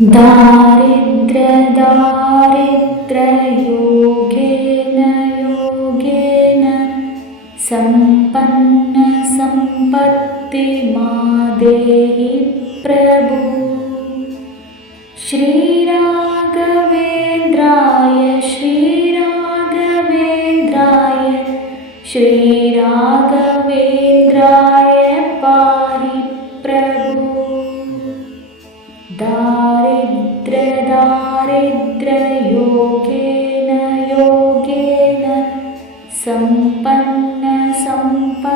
दारिद्र्ययोगेन योगेन सम्पन्न सम्पत्तिमादेहि प्रभु। श्रीराघवेन्द्राय श्रीराघवेन्द्राय श्रीराघवेन्द्राय पाहि प्रभु। दारिद्र्ययोगेन योगेन सम्पन्न सम्पत्तिमादेहि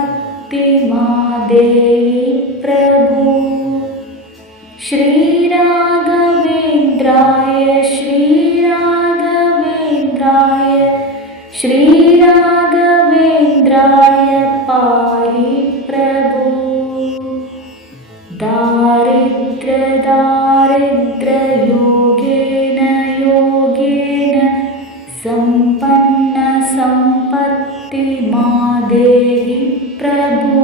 प्रभु। श्रीराघवेन्द्राय श्रीराघवेन्द्राय श्रीराघवेन्द्राय पाहि प्रभु। दारिद्र्ययोगेन योगेन सम्पन्न सम्पत्तिमादेहि प्रभु।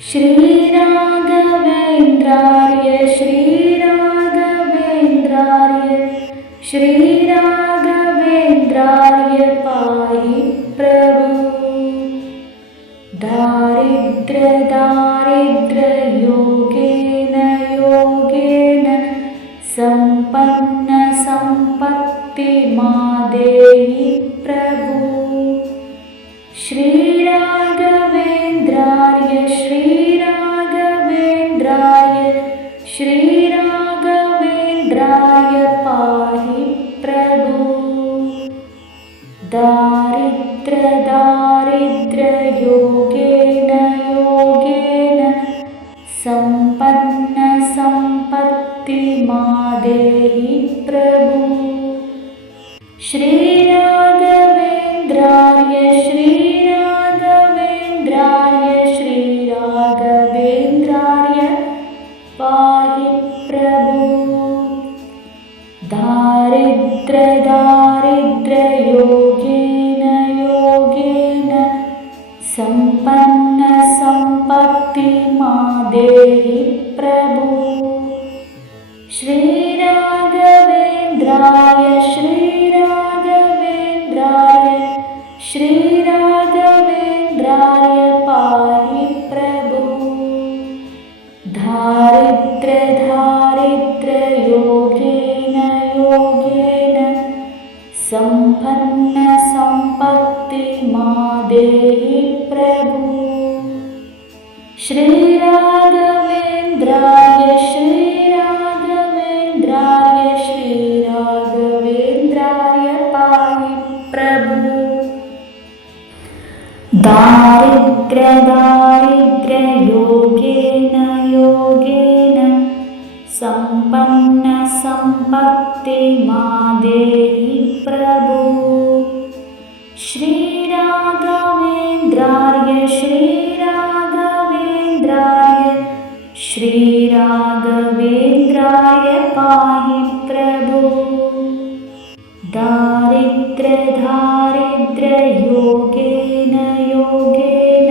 श्रीराघवेन्द्राय श्रीराघवेन्द्राय श्रीराघवेन्द्राय पाहि प्रभु। दारिद्र्ययोगेन योगेन सम्पन्न सम्पत्तिमादेहि प्रभु। श्रीराघवेन्द्राय श्रीराघवेन्द्राय श्रीराघवेन्द्राय पाहि प्रभु। दारिद्र्ययोगेन योगेन सम्पन्न सम्पत्तिमादेहि प्रभु। श्रीराघवेन्द्राय श्रीराघवेन्द्राय श्रीराघवेन्द्राय पाहि प्रभु। दारिद्र्ययोगेन योगेन सम्पन्न सम्पत्तिमादेहि प्रभु। श्रीराघवेन्द्राय श्रीराघवेन्द्राय श्रीराघवेन्द्राय पाहि प्रभु। दारिद्र्ययोगेन योगेन सम्पन्न सम्पत्तिमादेहि प्रभु। श्रीराघवेन्द्राय श्रीराघवेन्द्राय श्रीराघवेन्द्राय पाहि प्रभु। दारिद्र्ययोगेन योगेन सम्पन्न सम्पत्तिमादेहि प्रभु। श्रीराघवेन्द्राय श्रीराघवेन्द्राय श्रीराघवेन्द्राय पाहि प्रभु। दारिद्र्ययोगेन योगेन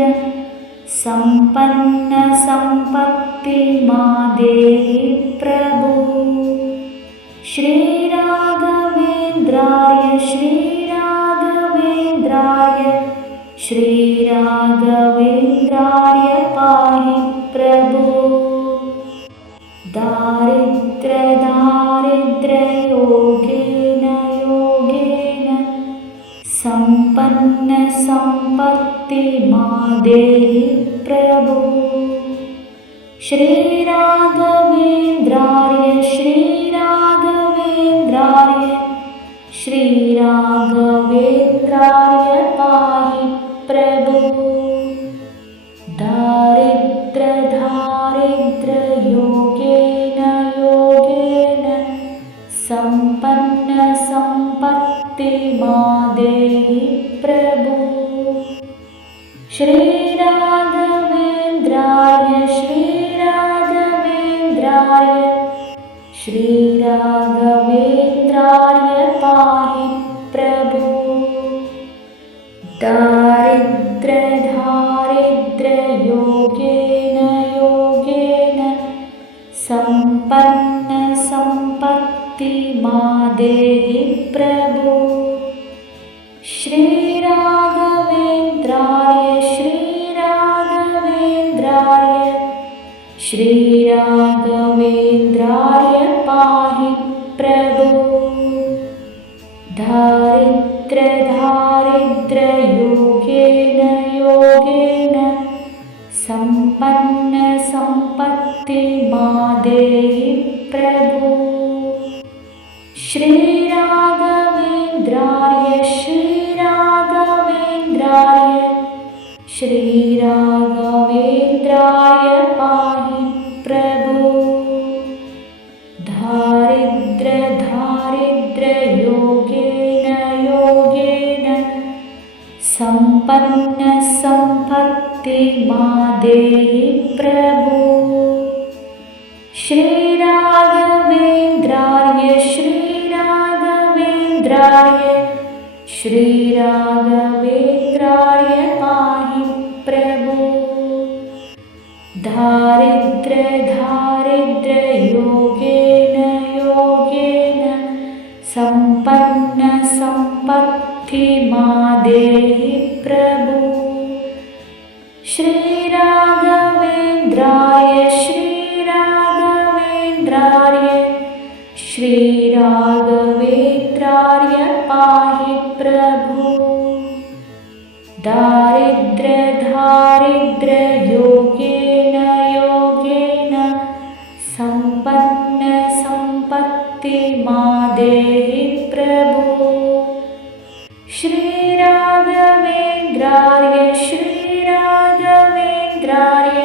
सम्पन्न सम्पत्तिमादेहि प्रभु। श्रीराघवेन्द्राय श्रीराघवेन्द्राय श्रीराघवेन्द्राय पाहि प्रभु। दारिद्र्ययोगेन योगेन सम्पन्न सम्पत्तिमादेहि प्रभु। श्रीराघवेन्द्राय श्रीराघवेन्द्राय श्रीराघवेन्द्राय पाहि प्रभु। दारिद्र्ययोगेन योगेन सम्पन्न सम्पत्तिमादेहि प्रभु। श्रीराघवेन्द्राय श्रीराघवेन्द्राय श्रीराघवेन्द्राय पाहि प्रभु। दारिद्र्ययोगेन योगेन ಸಂಪನ್ನ ಸಂಪತ್ತಿ ಮಾ ದೇಹಿ ಪ್ರಭು. ಶ್ರೀರಾಘವೇಂದ್ರಾಯ ಶ್ರೀರಾಘವೇಂದ್ರಾಯ ಶ್ರೀರಾಘವೇಂದ್ರಾಯ ಪಾಹಿ ಪ್ರಭು. ದಾರಿದ್ರ ದಾರಿದ್ರ ಯೋಗೇನ ಯೋಗೇನ ಸಂಪನ್ನ ಸಂಪತ್ತಿ ಮಾ ದೇಹಿ ಪ್ರಭು. ಶ್ರೀರಾಘವೇಂದ್ರಾಯ ಶ್ರೀರಾಘವೇಂದ್ರಾಯ ಶ್ರೀರಾಘವೇಂದ್ರಾಯ ಪಾಹಿ ಪ್ರಭು. ದಾರಿದ್ರ ದಾರಿದ್ರ ಯೋಗೇನ ಯೋಗೇನ ಸಂಪನ್ನ ಸಂಪತ್ತಿ ಮಾ ದೇಹಿ ಪ್ರಭು. ಶ್ರೀರಾಘವೇಂದ್ರಾಯ ಶ್ರೀರಾಘವೇಂದ್ರಾಯ ಶ್ರೀರಾಘವೇಂದ್ರಾಯ ಪಾಹಿ ಪ್ರಭು. ದಾರಿದ್ರ ದಾರಿದ್ರ ಯೋಗೇನ ಯೋಗೇನ ಸಂಪನ್ನ ಸಂಪತ್ತಿ ಮಾ ದೇಹಿ ಪ್ರಭು. ಶ್ರೀರಾಘವೇಂದ್ರಾಯ ಶ್ರೀರಾಘವೇಂದ್ರಾಯ ಶ್ರೀರಾಘವೇಂದ್ರಾಯ ಪಾಹಿ ಪ್ರಭು. ದಾರಿದ್ರ ದಾರಿದ್ರ ಯೋಗೇನ ಯೋಗೇನ ಸಂಪನ್ನ ಸಂಪತ್ತಿ ಮಾ ದೇಹಿ ಪ್ರಭು. ಶ್ರೀರಾಘವೇಂದ್ರಾಯ ಶ್ರೀರಾಘವೇಂದ್ರಾಯ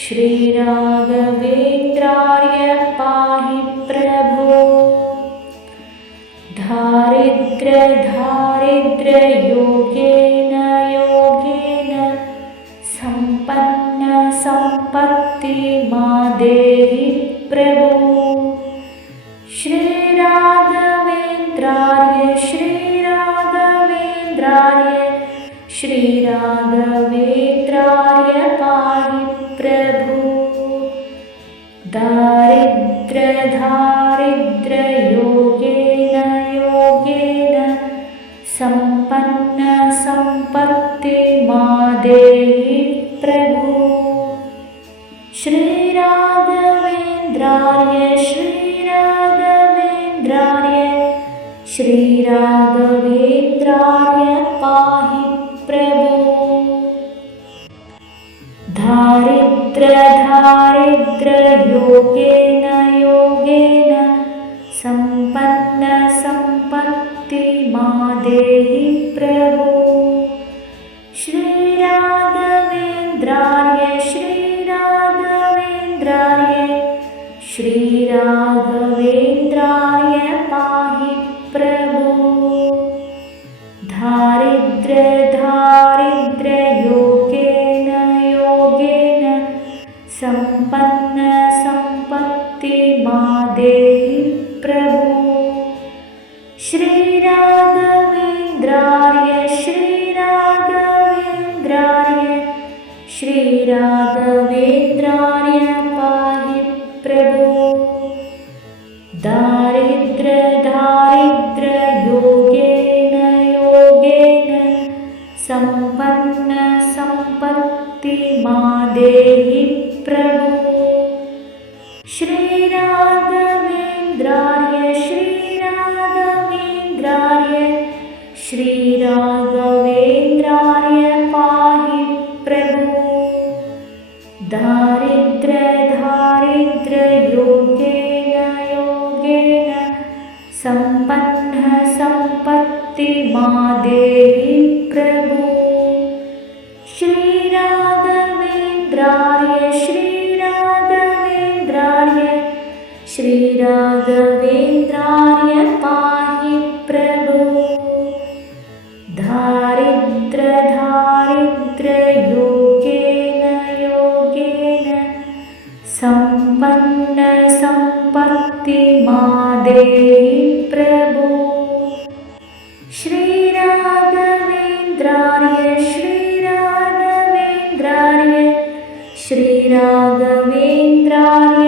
ಶ್ರೀರಾಘವೇಂದ್ರಾಯ ಪಾಹಿ ಪ್ರಭು. ದಾರಿದ್ರ ದಾರಿದ್ರ ಯೋಗೇನ ಯೋಗೇನ ಸಂಪನ್ನ ಸಂಪತ್ತಿ ಮಾ ದೇಹಿ ಪ್ರಭು. ಶ್ರೀರಾಘವೇಂದ್ರಾಯ ಶ್ರೀರಾಘವೇಂದ್ರಾಯ ಶ್ರೀರಾಘವೇಂದ್ರಾಯ ಪಾಹಿ ಪ್ರಭು. ದಾರಿದ್ರ ದಾರಿದ್ರ ಯೋಗೇನ ಯೋಗೇನ ಸಂಪನ್ನ ಸಂಪತ್ತಿ ಮಾ ದೇಹಿ ಪ್ರಭು. ಶ್ರೀರಾಘವೇಂದ್ರಾಯ ಶ್ರೀರಾಘವೇಂದ್ರಾಯ ಶ್ರೀರಾಘವೇಂದ್ರಾಯ ಪಾಹಿ ಪ್ರಭು. ದಾರಿದ್ರ ದಾರಿದ್ರ ಯೋಗೇನ ಯೋಗೇನ ಸಂಪನ್ನ ಸಂಪತ್ತಿ ಮಾ ದೇಹಿ ಪ್ರಭು. ಶ್ರೀರಾಘವೇಂದ್ರಾಯ ಶ್ರೀರಾಘವೇಂದ್ರಾಯ ಶ್ರೀರಾಘವೇಂದ್ರಾಯ ಪಾಹಿ ಪ್ರಭು. ದಾರಿದ್ರ ದಾರಿದ್ರ ಯೋಗೇನ ಯೋಗೇನ ಸಂಪನ್ನ ಸಂಪತ್ತಿ ಮಾ ದೇಹಿ ಪ್ರಭು. ಶ್ರೀರಾಘವೇಂದ್ರಾಯ ಶ್ರೀರಾಘವೇಂದ್ರಾಯ ಶ್ರೀರಾಘವೇಂದ್ರಾಯ ಪಾಹಿ ಪ್ರಭು. ದಾರಿದ್ರ ದಾರಿದ್ರ ಯೋಗೇನ ಯೋಗೇನ ಸಂಪನ್ನ ಸಂಪತ್ತಿ ಮಾ ದೇಹಿ ಪ್ರಭು. ಶ್ರೀರಾಘವೇಂದ್ರಾಯ ಶ್ರೀರಾಘವೇಂದ್ರಾಯ ಶ್ರೀರಾಘವೇಂದ್ರಾಯ ಪಾಹಿ ಪ್ರಭು. ದಾರಿದ್ರ ದಾರಿದ್ರ ಯೋಗೇನ ಯೋಗೇನ ಸಂಪನ್ನ ಸಂಪತ್ತಿ ಮಾ ದೇಹಿ ಪ್ರಭು. ಶ್ರೀರಾಘವೇಂದ್ರಾಯ ಶ್ರೀರಾಘವೇಂದ್ರಾಯ ಶ್ರೀರಾಘವೇಂದ್ರಾಯ ಪಾಹಿ ಪ್ರಭು. ದಾರಿದ್ರ ದಾರಿದ್ರ ಯೋಗೇನ ಯೋಗೇನ ಸಂಪನ್ನ ಸಂಪತ್ತಿ ಮಾ ದೇಹಿ ಪ್ರಭು. ಶ್ರೀರಾಘವೇಂದ್ರಾಯ ಶ್ರೀರಾಘವೇಂದ್ರಾಯ ಶ್ರೀರಾಘವೇಂದ್ರಾಯ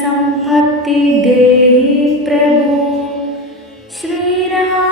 संपत्ति देहि प्रभु श्रीराम